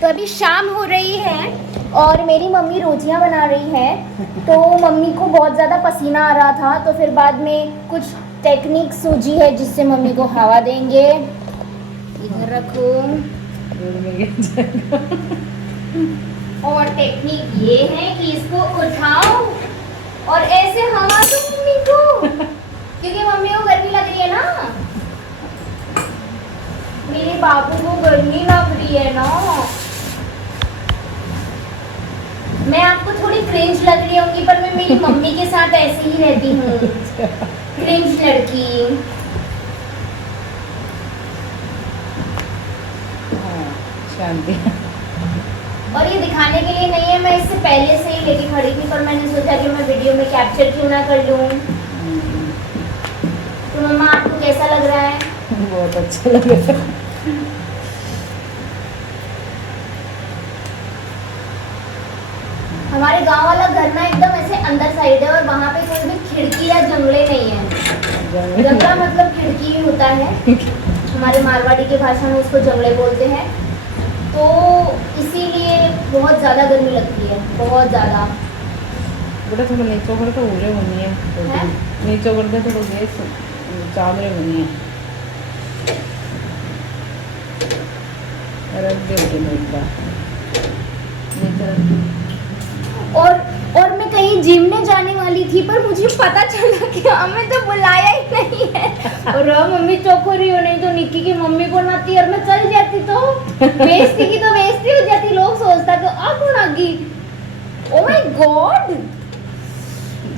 तो अभी शाम हो रही है और मेरी मम्मी रोटियां बना रही है। तो मम्मी को बहुत ज़्यादा पसीना आ रहा था, तो फिर बाद में कुछ टेक्निक सूझी है जिससे मम्मी को हवा देंगे। इधर रखो। और टेक्निक ये है कि इसको उठाओ और ऐसे हवा दो मम्मी को, क्योंकि मम्मी को गर्मी लग रही है ना। मेरे बाबू को गर्मी लग रही है ना। मैं आपको थोड़ी क्रिंज लग रही होंगी, पर मैं मेरी मम्मी के साथ ऐसे ही रहती हूँ, क्रिंज लड़की। शांति। और ये दिखाने के लिए नहीं है, मैं इससे पहले से ही लेके खड़ी थी, पर मैंने सोचा कि मैं वीडियो में कैप्चर क्यों ना कर लूँ। तो मम्मा आपको कैसा लग रहा है? बहुत अच्छा लग रहा है। हमारे गांव वाला घर ना एकदम ऐसे अंदर साइड है और वहाँ पे कोई भी खिड़की या जंगले नहीं है। जंगला मतलब खिड़की ही होता है, हमारे मारवाड़ी की भाषा में उसको जंगले बोलते हैं। तो इसीलिए बहुत ज़्यादा गर्मी लगती है, बहुत ज़्यादा। बेटा थोड़ा नीचे करके उड़े बनी है, नीचे करके थोड़ा गैस चावले बनी है। रख दे एक बार नीचे। और मैं कहीं जिमने जाने वाली थी, पर मुझे पता चला कि हमें तो बुलाया ही नहीं है। और मम्मी चौको रही हो, नहीं तो निक्की की मम्मी को नाती और मैं चल जाती तो बेइज्जती की तो बेइज्जती हो जाती, लोग सोचता तो आ कौन आ गई। ओ माय गॉड,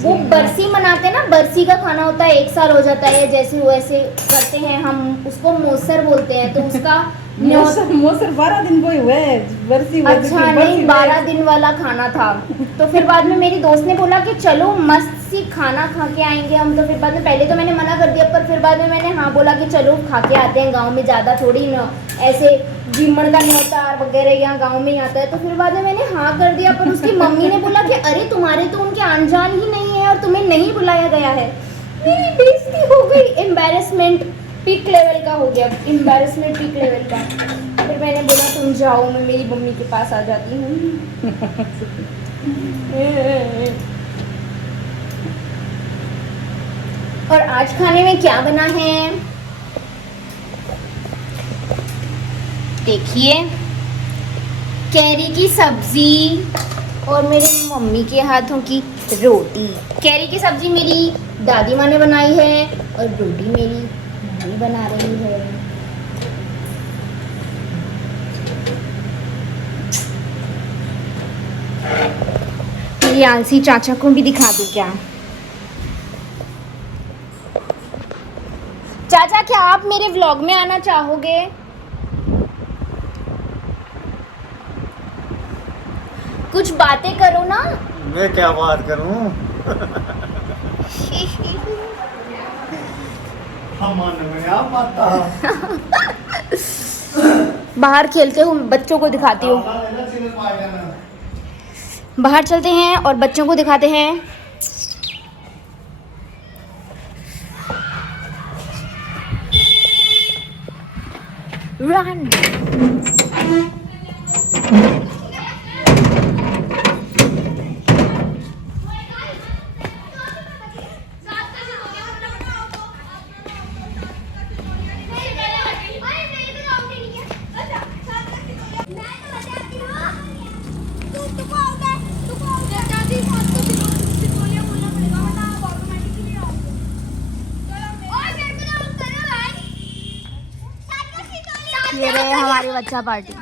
वो बरसी मनाते हैं ना, बरसी का खाना होता है, 1 साल हो जाता है, जैसे वैसे करते हैं हम, उसको मोसर बोलते हैं। तो उसका मोसर 12 दिन को ही हुआ है, बरसी। अच्छा नहीं, 12 दिन वाला खाना था। तो फिर बाद में मेरी दोस्त ने बोला कि चलो मस्त सी खाना खा के आएंगे हम। तो फिर बाद में पहले तो मैंने मना कर दिया, पर फिर बाद में मैंने हाँ बोला कि चलो खा के आते हैं, गांव में ज़्यादा थोड़ी ना ऐसे जिमण का न्योता वगैरह यहाँ गांव में ही आता है। तो फिर बाद में मैंने हाँ कर दिया, पर उसकी मम्मी ने बोला कि अरे तुम्हारे तो उनके अनजान ही नहीं है और तुम्हें नहीं बुलाया गया है। मेरी बेइज्जती हो गई, एम्बैरेसमेंट पीक लेवल का हो गया, एम्बैरेसमेंट पीक लेवल का। फिर मैंने बोला तुम जाओ, मैं मेरी मम्मी के पास आ जाती हूँ। और आज खाने में क्या बना है देखिए, कैरी की सब्जी और मेरी मम्मी के हाथों की रोटी। कैरी की सब्जी मेरी दादी माँ ने बनाई है और रोटी मेरी मम्मी बना रही है। मेरी आलसी चाचा को भी दिखा दूं क्या? चाचा क्या आप मेरे व्लॉग में आना चाहोगे? कुछ बातें करो ना। मैं क्या बात करूं? बाहर खेलते हुए बच्चों को दिखाती हूँ। बाहर चलते हैं और बच्चों को दिखाते हैं। रन। ये रहे हमारी बच्चा पार्टी।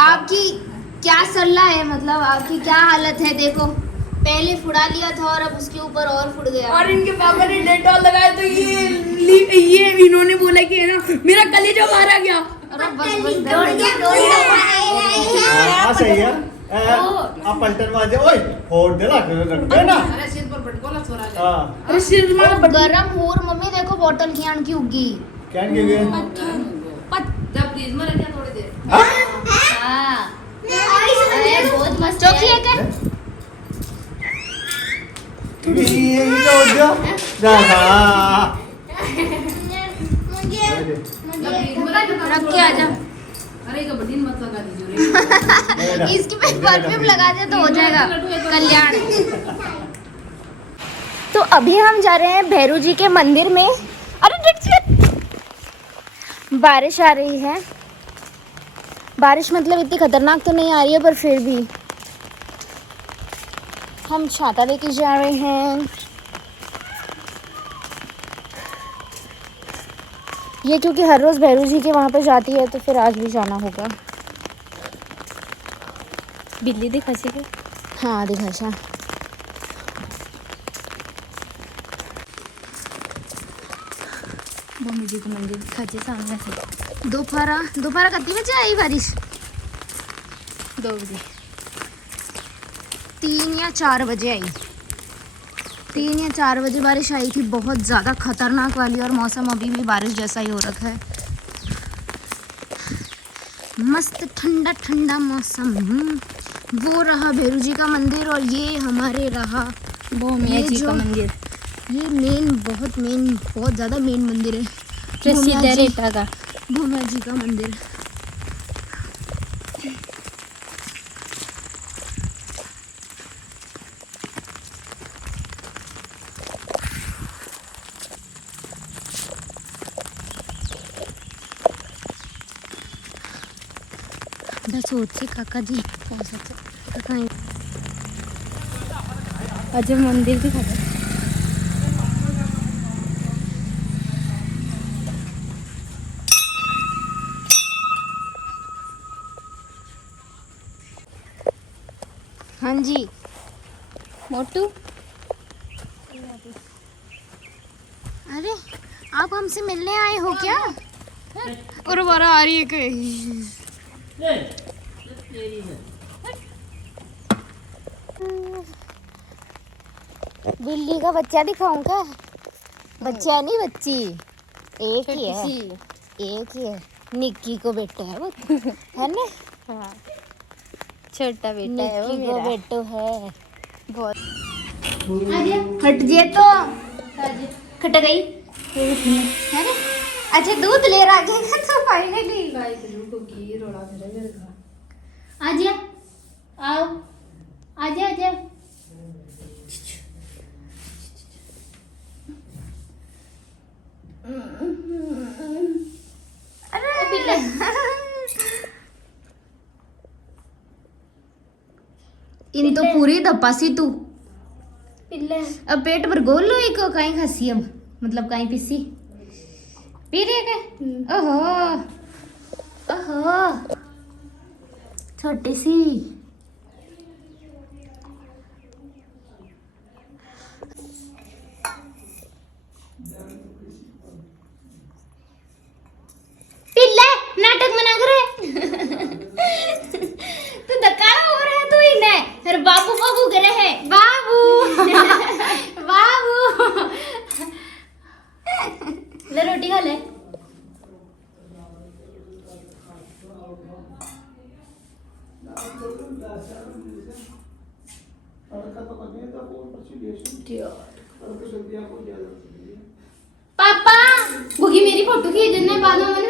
आपकी क्या सलाह है, मतलब आपकी क्या हालत है? देखो पहले फुड़ा लिया था और अब उसके ऊपर और फुड़ गया। और इनके पापा ने डेटॉल लगाया तो ये इन्होंने बोला कि है ना मेरा कलेजा मारा गया। अरे बस हाँ सही है आप पलटन मार दे ओए फोड़ दे रख दे ना अरे सिर पर पटको ना छोरा जा। हाँ अरे सिर मारा गरम हो और मम्मी देखो बोतल की आन की उगी। क्या के गए जब फ्रीज में रखिया थोड़ी देर। हाँ अरे बहुत मस्त चौकी है क्या? ये तो हो गया जा रख के आजा। अरे का बटन मत लगा दीजिए। इसकी पे परफ्यूम लगा दे तो हो जाएगा कल्याण। तो अभी हम जा रहे हैं भैरू जी के मंदिर में। अरे बारिश आ रही है। बारिश मतलब इतनी खतरनाक तो नहीं आ रही है पर फिर भी हम छाता लेके जा रहे हैं। ये क्योंकि हर रोज़ भैरू जी के वहाँ पे जाती है तो फिर आज भी जाना होगा। बिल्ली दिखा के हाँ दिखाशा मम्मी जी को मंदिर दिखाचे सामने से दोपहर कितने बजे आई बारिश? 2 बजे 3 या 4 बजे आई। 3 या 4 बजे बारिश आई थी, बहुत ज़्यादा खतरनाक वाली। और मौसम अभी भी बारिश जैसा ही हो रखा है। मस्त ठंडा ठंडा मौसम। वो रहा भैरू जी का मंदिर और ये हमारे रहा वो मियाँ जी का मंदिर ये बहुत ज़्यादा मेन मंदिर है प्रसिद्ध है रेता का। भूमिया जी का मंदिर। सोचे काका जी अजय मंदिर दिखा दे। हाँ जी मोटू अरे आप हमसे मिलने आए हो क्या? और बारा आ रही है कहीं। बिल्ली का बच्चा दिखाऊं क्या? बच्चा नहीं बच्ची एक ही है निक्की को बेटा है वो है ना। हाँ छोटा बेटा है वो निक्की को मेरा। बेटो है बहुत। हट जे तो खट गई है ना। अच्छा दूध ले रहा है तो फाइनली आजा आओ आजा आजा। अरे इन तो पूरी धपासी तू अब पेट भर गोल लो एक कहीं खासी अब मतलब कहीं पीसी पी रही है क्या? ओहो छोटी सी पिल्ले नाटक मना करे तू दकारा हो रहा है तू ही ने फिर बाबू बाबू करे है बाबू बाबू ले रोटी खा ले। पापा भूगी मेरी फोटो खींच देने बाद में मैंने